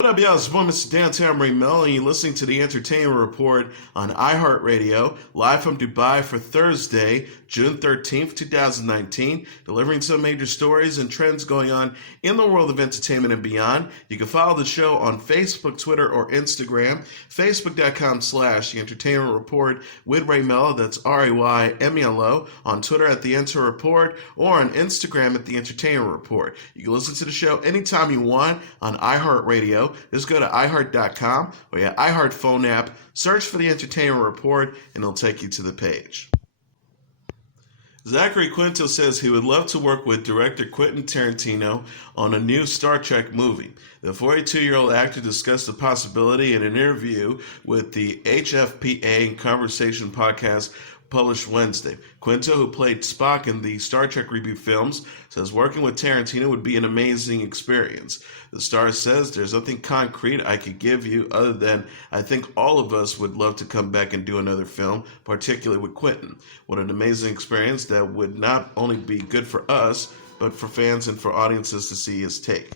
What up, y'all? It's your boy, Mr. Downtown Melo, and you're listening to the Entertainment Report on iHeartRadio, live from Dubai for Thursday, June 13th, 2019, delivering some major stories and trends going on in the world of entertainment and beyond. You can follow the show on Facebook, Twitter, or Instagram. Facebook.com/The Entertainment Report with Ray Melo, that's RAYMELO, on Twitter at The Enter Report, or on Instagram at The Entertainment Report. You can listen to the show anytime you want on iHeartRadio. Just go to iHeart.com or your iHeart phone app, search for The Entertainment Report, and it'll take you to the page. Zachary Quinto says he would love to work with director Quentin Tarantino on a new Star Trek movie. The 42-year-old actor discussed the possibility in an interview with the HFPA Conversation podcast published Wednesday. Quinto, who played Spock in the Star Trek reboot films, says working with Tarantino would be an amazing experience. The star says, "There's nothing concrete I could give you other than I think all of us would love to come back and do another film, particularly with Quentin. What an amazing experience that would not only be good for us, but for fans and for audiences to see his take."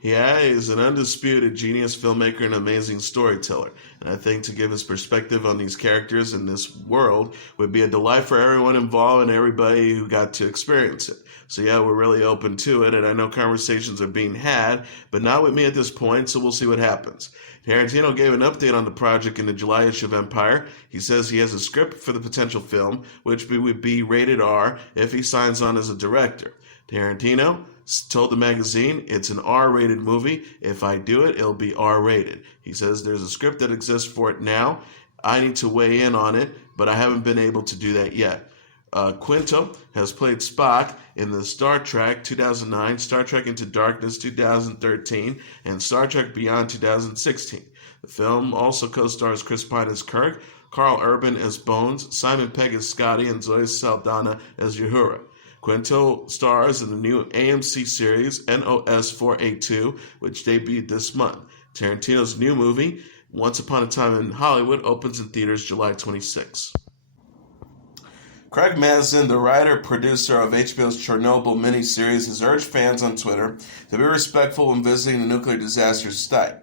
He is an undisputed genius filmmaker and amazing storyteller, and I think to give his perspective on these characters in this world would be a delight for everyone involved and everybody who got to experience it. So yeah, we're really open to it, and I know conversations are being had, but not with me at this point, so we'll see what happens. Tarantino gave an update on the project in the July issue of Empire. He says he has a script for the potential film, which would be rated R if he signs on as a director. Tarantino told the magazine, "It's an R-rated movie. If I do it, it'll be R-rated." He says there's a script that exists for it now. I need to weigh in on it, but I haven't been able to do that yet. Quinto has played Spock in the Star Trek 2009, Star Trek Into Darkness 2013, and Star Trek Beyond 2016. The film also co-stars Chris Pine as Kirk, Carl Urban as Bones, Simon Pegg as Scotty, and Zoe Saldana as Uhura. Quinto stars in the new AMC series NOS 482, which debuted this month. Tarantino's new movie, Once Upon a Time in Hollywood, opens in theaters July 26. Craig Mazin, the writer-producer of HBO's Chernobyl miniseries, has urged fans on Twitter to be respectful when visiting the nuclear disaster site.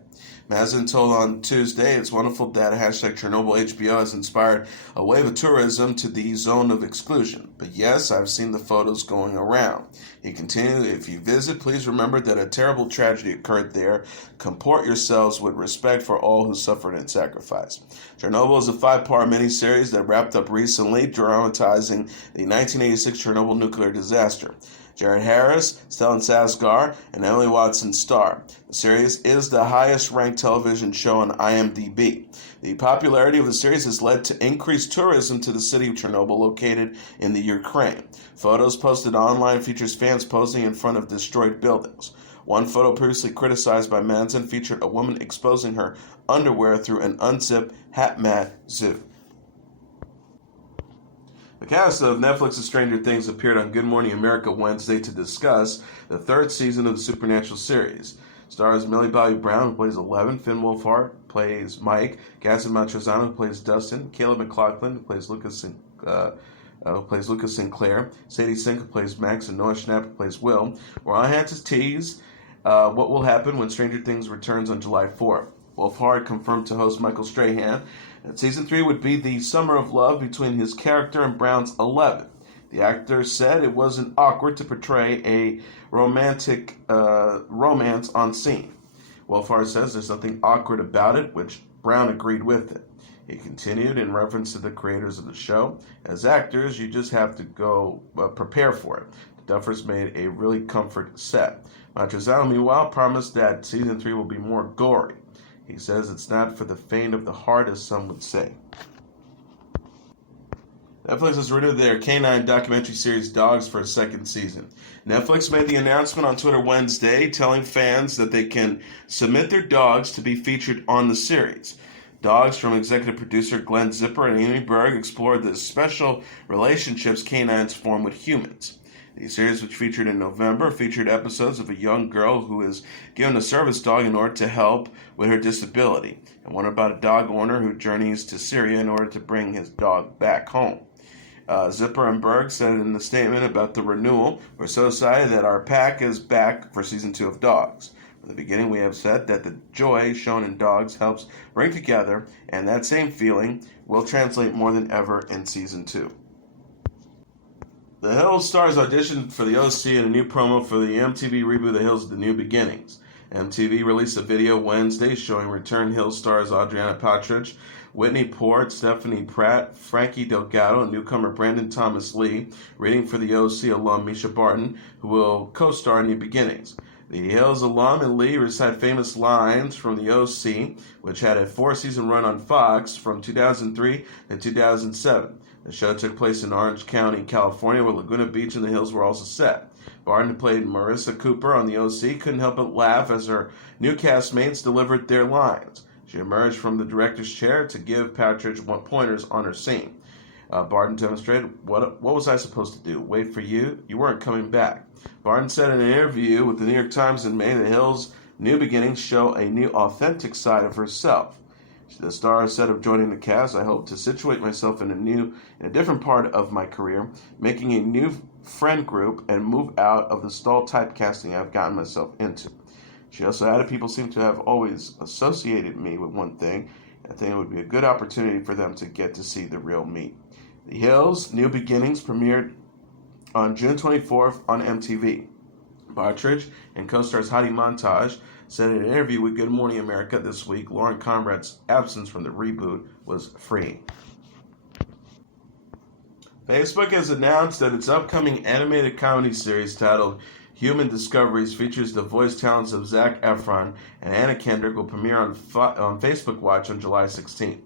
Mazin told on Tuesday, "It's wonderful that #Chernobyl HBO has inspired a wave of tourism to the zone of exclusion. But yes, I've seen the photos going around." He continued, "If you visit, please remember that a terrible tragedy occurred there. Comport yourselves with respect for all who suffered and sacrificed." Chernobyl is a 5-part miniseries that wrapped up recently, dramatizing the 1986 Chernobyl nuclear disaster. Jared Harris, Stellan Skarsgård, and Emily Watson star. The series is the highest-ranked television show on IMDb. The popularity of the series has led to increased tourism to the city of Chernobyl, located in the Ukraine. Photos posted online features fans posing in front of destroyed buildings. One photo previously criticized by Manson featured a woman exposing her underwear through an unzipped HatMat zoo. The cast of Netflix's Stranger Things appeared on Good Morning America Wednesday to discuss the third season of the Supernatural series. Stars Millie Bobby Brown, who plays Eleven, Finn Wolfhard plays Mike, Gadsden Matrosano, who plays Dustin, Caleb McLaughlin, who plays Lucas Sinclair, Sadie Sink, who plays Max, and Noah Schnapp, who plays Will. We're on hand to tease what will happen when Stranger Things returns on July 4th. Wolfhard confirmed to host Michael Strahan that Season 3 would be the summer of love between his character and Brown's Eleven. The actor said it wasn't awkward to portray a romantic romance on scene. Wolfhard says there's nothing awkward about it, which Brown agreed with it. He continued in reference to the creators of the show, "As actors, you just have to go prepare for it. The Duffers made a really comfort set." Matrosano, meanwhile, promised that Season 3 will be more gory. He says it's not for the faint of the heart, as some would say. Netflix has renewed their canine documentary series Dogs for a second season. Netflix made the announcement on Twitter Wednesday, telling fans that they can submit their dogs to be featured on the series. Dogs from executive producer Glenn Zipper and Amy Berg explored the special relationships canines form with humans. The series, which featured in November, featured episodes of a young girl who is given a service dog in order to help with her disability, and one about a dog owner who journeys to Syria in order to bring his dog back home. Zipper and Berg said in the statement about the renewal, "We're so excited that our pack is back for Season 2 of Dogs." In the beginning, we have said that the joy shown in dogs helps bring together, and that same feeling will translate more than ever in season 2. The Hills stars auditioned for the OC in a new promo for the MTV reboot The Hills: The New Beginnings. MTV released a video Wednesday showing return Hills stars Adriana Patridge, Whitney Port, Stephanie Pratt, Frankie Delgado, and newcomer Brandon Thomas Lee, reading for the OC alum Misha Barton, who will co-star in New Beginnings. The Hills alum and Lee recite famous lines from the OC, which had a 4-season run on Fox from 2003 to 2007. The show took place in Orange County, California, where Laguna Beach and the Hills were also set. Barton, who played Marissa Cooper on the OC, couldn't help but laugh as her new castmates delivered their lines. She emerged from the director's chair to give Patridge pointers on her scene. Barton demonstrated, what was I supposed to do? Wait for you? You weren't coming back. Barton said in an interview with the New York Times in May, the Hills' New Beginnings show a new, authentic side of herself. The star said of joining the cast, I hope to situate myself in a different part of my career, making a new friend group, and move out of the stall typecasting I've gotten myself into. She also added, people seem to have always associated me with one thing. I think it would be a good opportunity for them to get to see the real me. The Hills' New Beginnings premiered on June 24th on MTV. Partridge and co-stars Heidi Montage said in an interview with Good Morning America this week, Lauren Conrad's absence from the reboot was freeing. Facebook has announced that its upcoming animated comedy series titled Human Discoveries features the voice talents of Zac Efron and Anna Kendrick will premiere on Facebook Watch on July 16th.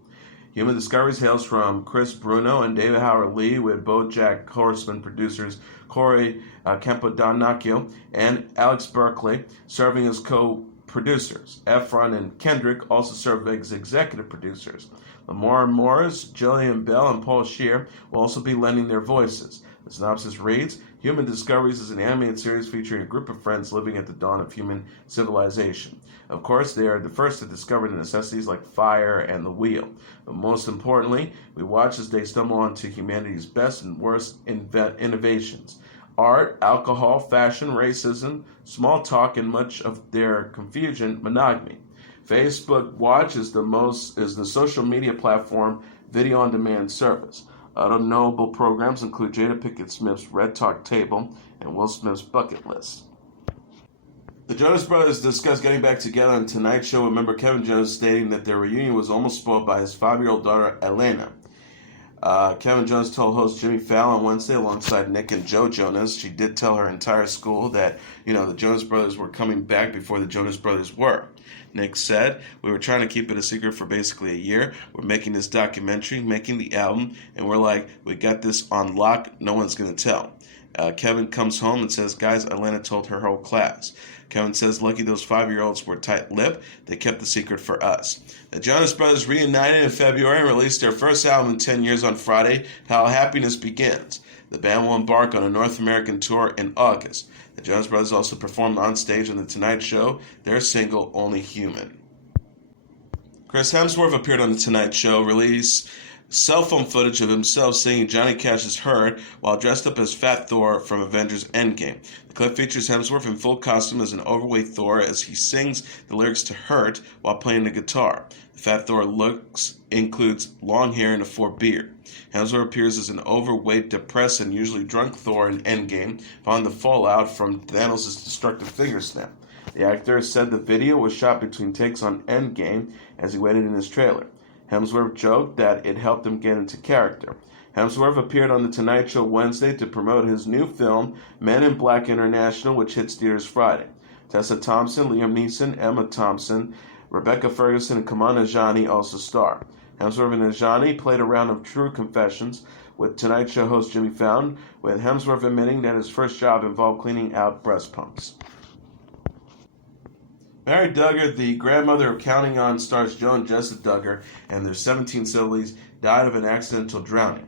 Human Discoveries hails from Chris Bruno and David Howard Lee, with BoJack Horseman producers Corey Campodanaccio and Alex Berkeley serving as co-producers. Efron and Kendrick also serve as executive producers. Lamar Morris, Jillian Bell, and Paul Scheer will also be lending their voices. The synopsis reads, Human Discoveries is an animated series featuring a group of friends living at the dawn of human civilization. Of course, they are the first to discover the necessities like fire and the wheel. But most importantly, we watch as they stumble onto humanity's best and worst innovations. Art, alcohol, fashion, racism, small talk, and much of their confusion, monogamy. Facebook Watch is the social media platform video on demand service. Other notable programs include Jada Pinkett Smith's Red Talk Table and Will Smith's Bucket List. The Jonas Brothers discussed getting back together on Tonight Show with member Kevin Jonas, stating that their reunion was almost spoiled by his 5-year-old daughter, Elena. Kevin Jonas told host Jimmy Fallon Wednesday alongside Nick and Joe Jonas, she did tell her entire school that, the Jonas Brothers were coming back before the Jonas Brothers were. Nick said, we were trying to keep it a secret for basically a year. We're making this documentary, making the album, and we're like, we got this on lock, no one's going to tell. Kevin comes home and says, guys, Atlanta told her whole class. Kevin says, lucky those 5-year-olds were tight-lipped. They kept the secret for us. The Jonas Brothers reunited in February and released their first album in 10 years on Friday, How Happiness Begins. The band will embark on a North American tour in August. The Jonas Brothers also performed on stage on The Tonight Show, their single, Only Human. Chris Hemsworth appeared on The Tonight Show, released cell phone footage of himself singing Johnny Cash's Hurt while dressed up as Fat Thor from Avengers Endgame. The clip features Hemsworth in full costume as an overweight Thor as he sings the lyrics to Hurt while playing the guitar. The Fat Thor looks includes long hair and a faux beard. Hemsworth appears as an overweight, depressed, and usually drunk Thor in Endgame, following the fallout from Thanos' destructive finger snap. The actor said the video was shot between takes on Endgame as he waited in his trailer. Hemsworth joked that it helped him get into character. Hemsworth appeared on The Tonight Show Wednesday to promote his new film, Men in Black International, which hits theaters Friday. Tessa Thompson, Liam Neeson, Emma Thompson, Rebecca Ferguson, and Kamal Najani also star. Hemsworth and Najani played a round of True Confessions with Tonight Show host Jimmy Fallon, with Hemsworth admitting that his first job involved cleaning out breast pumps. Mary Duggar, the grandmother of Counting On stars Joe and Jessica Duggar, and their 17 siblings, died of an accidental drowning.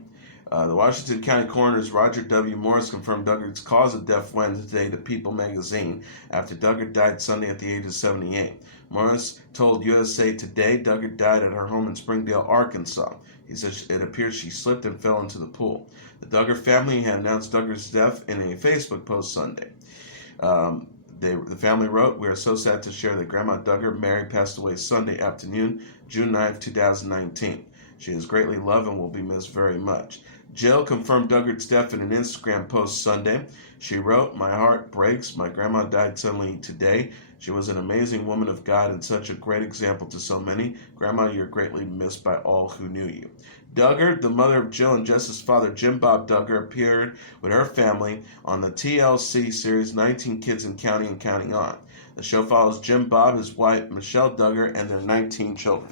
The Washington County Coroner's Roger W. Morris confirmed Duggar's cause of death Wednesday to People magazine after Duggar died Sunday at the age of 78. Morris told USA Today Duggar died at her home in Springdale, Arkansas. He said it appears she slipped and fell into the pool. The Duggar family had announced Duggar's death in a Facebook post Sunday. The family wrote, "We are so sad to share that Grandma Duggar Mary passed away Sunday afternoon, June 9th, 2019. She is greatly loved and will be missed very much." Jill confirmed Duggard's death in an Instagram post Sunday. She wrote, "My heart breaks. My grandma died suddenly today. She was an amazing woman of God and such a great example to so many. Grandma, you're greatly missed by all who knew you." Duggar, the mother of Jill and Jess's father, Jim Bob Duggar, appeared with her family on the TLC series 19 Kids and Counting On. The show follows Jim Bob, his wife, Michelle Duggar, and their 19 children.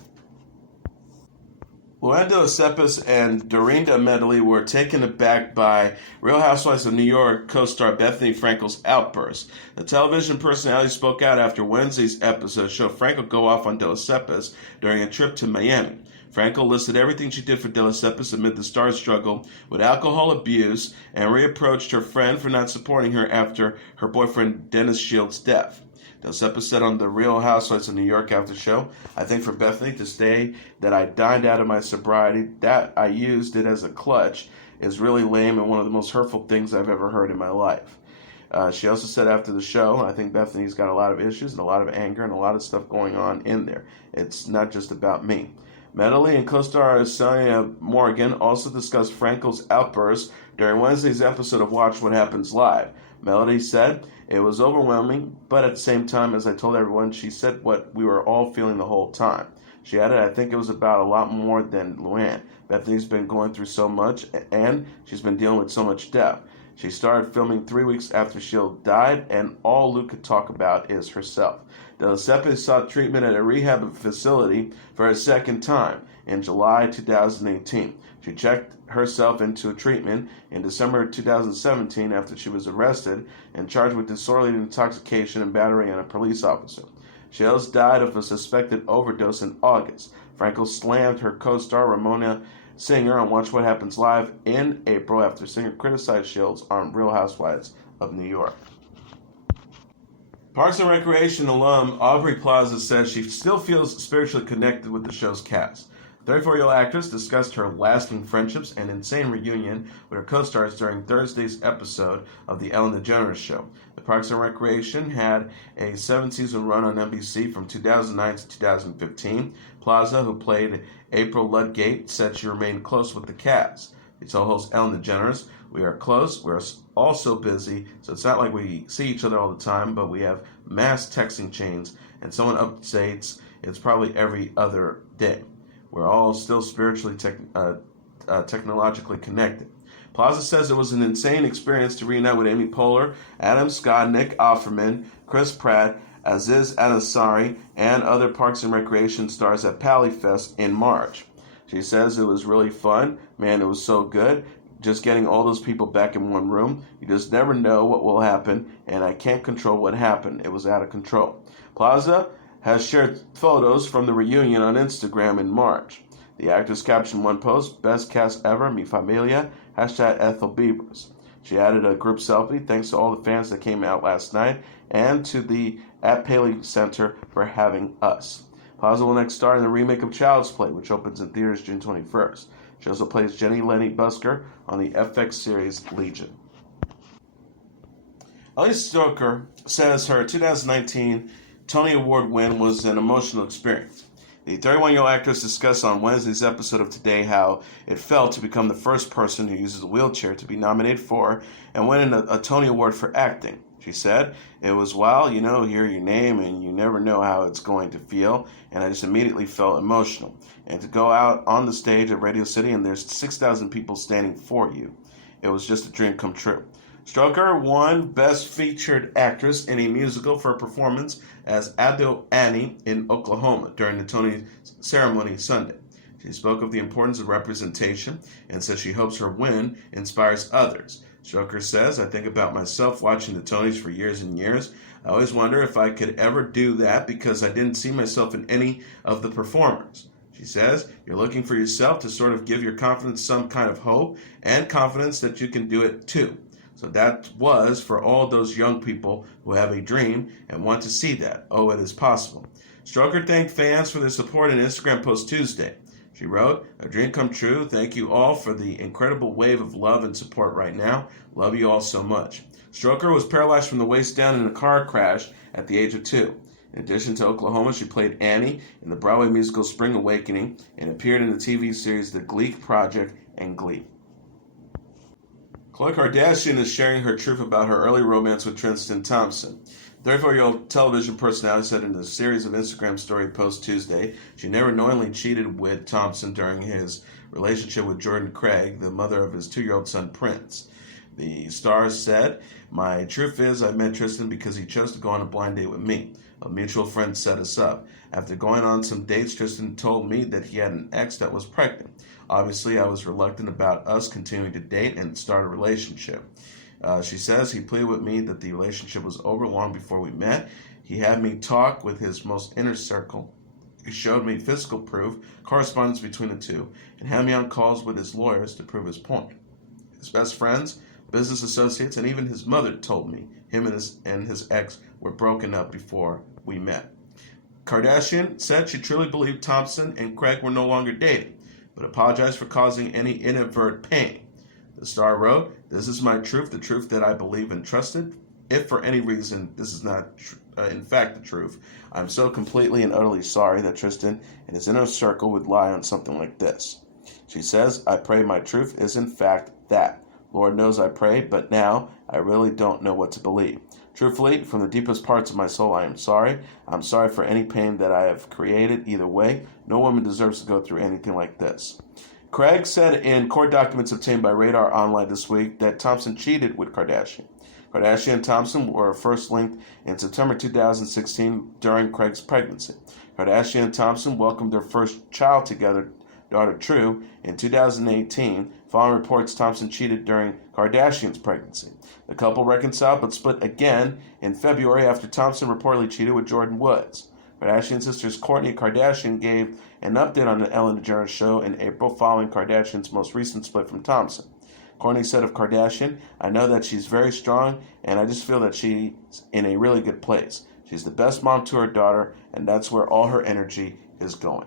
Luann de Lesseps and Dorinda Medley were taken aback by Real Housewives of New York co-star Bethany Frankel's outburst. The television personality spoke out after Wednesday's episode showed Frankel go off on de Lesseps during a trip to Miami. Frankel listed everything she did for de Lesseps amid the star's struggle with alcohol abuse and reapproached her friend for not supporting her after her boyfriend Dennis Shields' death. De Lesseps said on the Real Housewives of New York after show, "I think for Bethany to say that I dined out of my sobriety, that I used it as a clutch, is really lame and one of the most hurtful things I've ever heard in my life." She also said after the show, "I think Bethany's got a lot of issues and a lot of anger and a lot of stuff going on in there. It's not just about me." Medley and co-star Sonia Morgan also discussed Frankel's outburst during Wednesday's episode of Watch What Happens Live. Melody said, "It was overwhelming, but at the same time, as I told everyone, she said what we were all feeling the whole time." She added, "I think it was about a lot more than Luann. Bethany's been going through so much, and she's been dealing with so much death. She started filming 3 weeks after Shield died, and all Luke could talk about is herself." De Lesseps sought treatment at a rehab facility for a second time in July 2018. She checked herself into treatment in December 2017 after she was arrested and charged with disorderly intoxication and battery on a police officer. Shields died of a suspected overdose in August. Frankel slammed her co-star Ramona Singer on Watch What Happens Live in April after Singer criticized Shields on Real Housewives of New York. Parks and Recreation alum Aubrey Plaza says she still feels spiritually connected with the show's cast. The 34-year-old actress discussed her lasting friendships and insane reunion with her co-stars during Thursday's episode of The Ellen DeGeneres Show. The Parks and Recreation had a 7-season run on NBC from 2009 to 2015. Plaza, who played April Ludgate, said she remained close with the cast. She told host Ellen DeGeneres, "We are close, we're all so busy, so it's not like we see each other all the time, but we have mass texting chains, and someone updates, it's probably every other day. We're all still spiritually technologically connected." Plaza says it was an insane experience to reunite with Amy Poehler, Adam Scott, Nick Offerman, Chris Pratt, Aziz Ansari, and other Parks and Recreation stars at PallyFest in March. She says it was really fun. Man, it was so good. Just getting all those people back in one room. You just never know what will happen, and I can't control what happened. It was out of control. Plaza has shared photos from the reunion on Instagram in March. The actress captioned one post, "Best cast ever, mi familia, #Ethel Beavers." She added a group selfie, "Thanks to all the fans that came out last night, and to the at Paley Center for having us." Plaza will next star in the remake of Child's Play, which opens in theaters June 21st. She also plays Jenny Lenny Busker on the FX series Legion. Ellie Stoker says her 2019 Tony Award win was an emotional experience. The 31-year-old actress discussed on Wednesday's episode of Today how it felt to become the first person who uses a wheelchair to be nominated for and win a Tony Award for acting. She said, "It was wild, hear your name and you never know how it's going to feel, and I just immediately felt emotional. And to go out on the stage at Radio City and there's 6,000 people standing for you. It was just a dream come true." Stoker won Best Featured Actress in a Musical for a performance as Ado Annie in Oklahoma during the Tony ceremony Sunday. She spoke of the importance of representation and says she hopes her win inspires others. Stoker says, "I think about myself watching the Tonys for years and years. I always wonder if I could ever do that because I didn't see myself in any of the performers." She says, "You're looking for yourself to sort of give your confidence some kind of hope and confidence that you can do it too." So that was for all those young people who have a dream and want to see that. Oh, it is possible. Stoker thanked fans for their support in an Instagram post Tuesday. She wrote, "A dream come true. Thank you all for the incredible wave of love and support right now. Love you all so much." Stroker was paralyzed from the waist down in a car crash at the age of 2. In addition to Oklahoma, she played Annie in the Broadway musical Spring Awakening and appeared in the TV series The Glee Project and Glee. Khloe Kardashian is sharing her truth about her early romance with Tristan Thompson. 34-year-old television personality said in a series of Instagram story posts Tuesday she never knowingly cheated with Thompson during his relationship with Jordan Craig, the mother of his 2-year-old son Prince. The star said, "My truth is I met Tristan because he chose to go on a blind date with me. A mutual friend set us up. After going on some dates, Tristan told me that he had an ex that was pregnant. Obviously, I was reluctant about us continuing to date and start a relationship." She says he pleaded with me that the relationship was over long before we met. He had me talk with his most inner circle. He showed me physical proof, correspondence between the two, and had me on calls with his lawyers to prove his point. His best friends, business associates, and even his mother told me him and his ex were broken up before we met. Kardashian said she truly believed Thompson and Craig were no longer dating, but apologized for causing any inadvertent pain. The star wrote, "This is my truth, the truth that I believe and trusted. If for any reason this is not in fact the truth, I'm so completely and utterly sorry that Tristan and his inner circle would lie on something like this." She says, "I pray my truth is in fact that. Lord knows I prayed, but now I really don't know what to believe. Truthfully, from the deepest parts of my soul, I am sorry. I'm sorry for any pain that I have created. Either way, no woman deserves to go through anything like this." Craig said in court documents obtained by Radar Online this week that Thompson cheated with Kardashian. Kardashian and Thompson were first linked in September 2016 during Craig's pregnancy. Kardashian and Thompson welcomed their first child together, daughter True, in 2018, following reports Thompson cheated during Kardashian's pregnancy. The couple reconciled but split again in February after Thompson reportedly cheated with Jordan Woods. Kardashian sisters Kourtney Kardashian gave an update on the Ellen DeGeneres show in April following Kardashian's most recent split from Thompson. Kourtney said of Kardashian, "I know that she's very strong, and I just feel that she's in a really good place. She's the best mom to her daughter, and that's where all her energy is going."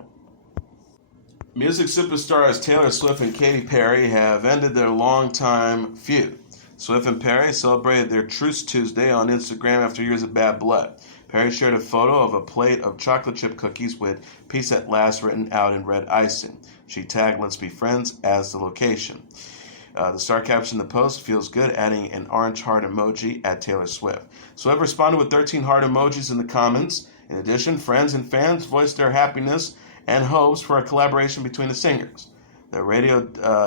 Music superstars Taylor Swift and Katy Perry have ended their longtime feud. Swift and Perry celebrated their Truce Tuesday on Instagram after years of bad blood. Perry shared a photo of a plate of chocolate chip cookies with "Peace at Last" written out in red icing. She tagged "Let's Be Friends" as the location. The star captioned the post, "Feels good," adding an orange heart emoji at Taylor Swift. Swift responded with 13 heart emojis in the comments. In addition, friends and fans voiced their happiness and hopes for a collaboration between the singers. The Radio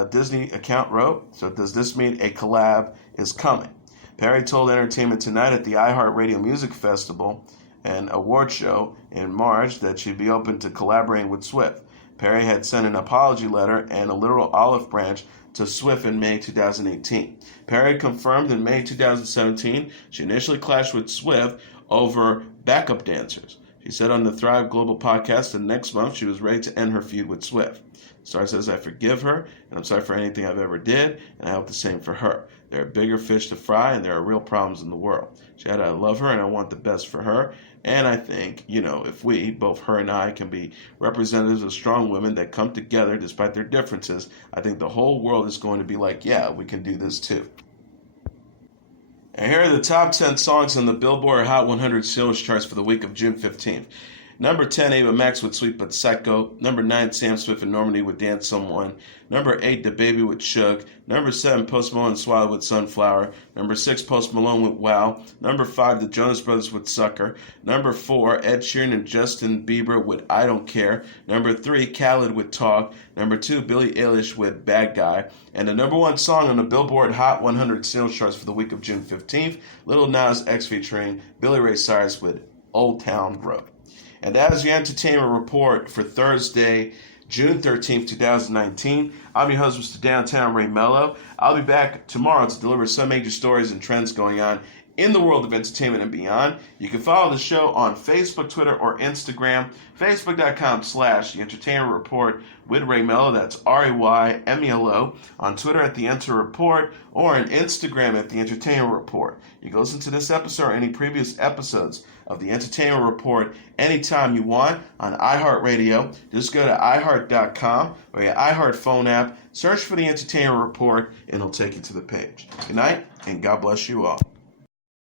Disney account wrote, "So does this mean a collab is coming?" Perry told Entertainment Tonight at the iHeartRadio Music Festival and award show in March that she'd be open to collaborating with Swift. Perry had sent an apology letter and a literal olive branch to Swift in May 2018. Perry confirmed in May 2017 she initially clashed with Swift over backup dancers. She said on the Thrive Global podcast that next month she was ready to end her feud with Swift. Star says, "I forgive her, and I'm sorry for anything I've ever did, and I hope the same for her. There are bigger fish to fry, and there are real problems in the world. She had, I love her, and I want the best for her. And I think, if we, both her and I, can be representatives of strong women that come together despite their differences, I think the whole world is going to be like, yeah, we can do this too." And here are the top 10 songs on the Billboard Hot 100 sales charts for the week of June 15th. Number 10, Ava Max with Sweet But Psycho. Number 9, Sam Smith and Normandy with Dance Someone. Number 8, DaBaby with Suge. Number 7, Post Malone and Swallow with Sunflower. Number 6, Post Malone with Wow. Number 5, the Jonas Brothers with Sucker. Number 4, Ed Sheeran and Justin Bieber with I Don't Care. Number 3, Khaled with Talk. Number 2, Billie Eilish with Bad Guy. And the number 1 song on the Billboard Hot 100 sales charts for the week of June 15th, Lil Nas X featuring Billy Ray Cyrus with Old Town Road. And that is your entertainment report for Thursday, June 13th, 2019. I'm your host, Mr. Downtown Ray Melo. I'll be back tomorrow to deliver some major stories and trends going on in the world of entertainment and beyond. You can follow the show on Facebook, Twitter, or Instagram. Facebook.com/The Entertainment Report with Ray Melo. That's RAYMELO. On Twitter at The Enter Report, or on Instagram at The Entertainment Report. You can listen to this episode or any previous episodes of The Entertainment Report anytime you want on iHeartRadio. Just go to iHeart.com or your iHeart phone app, search for The Entertainment Report, and it'll take you to the page. Good night, and God bless you all.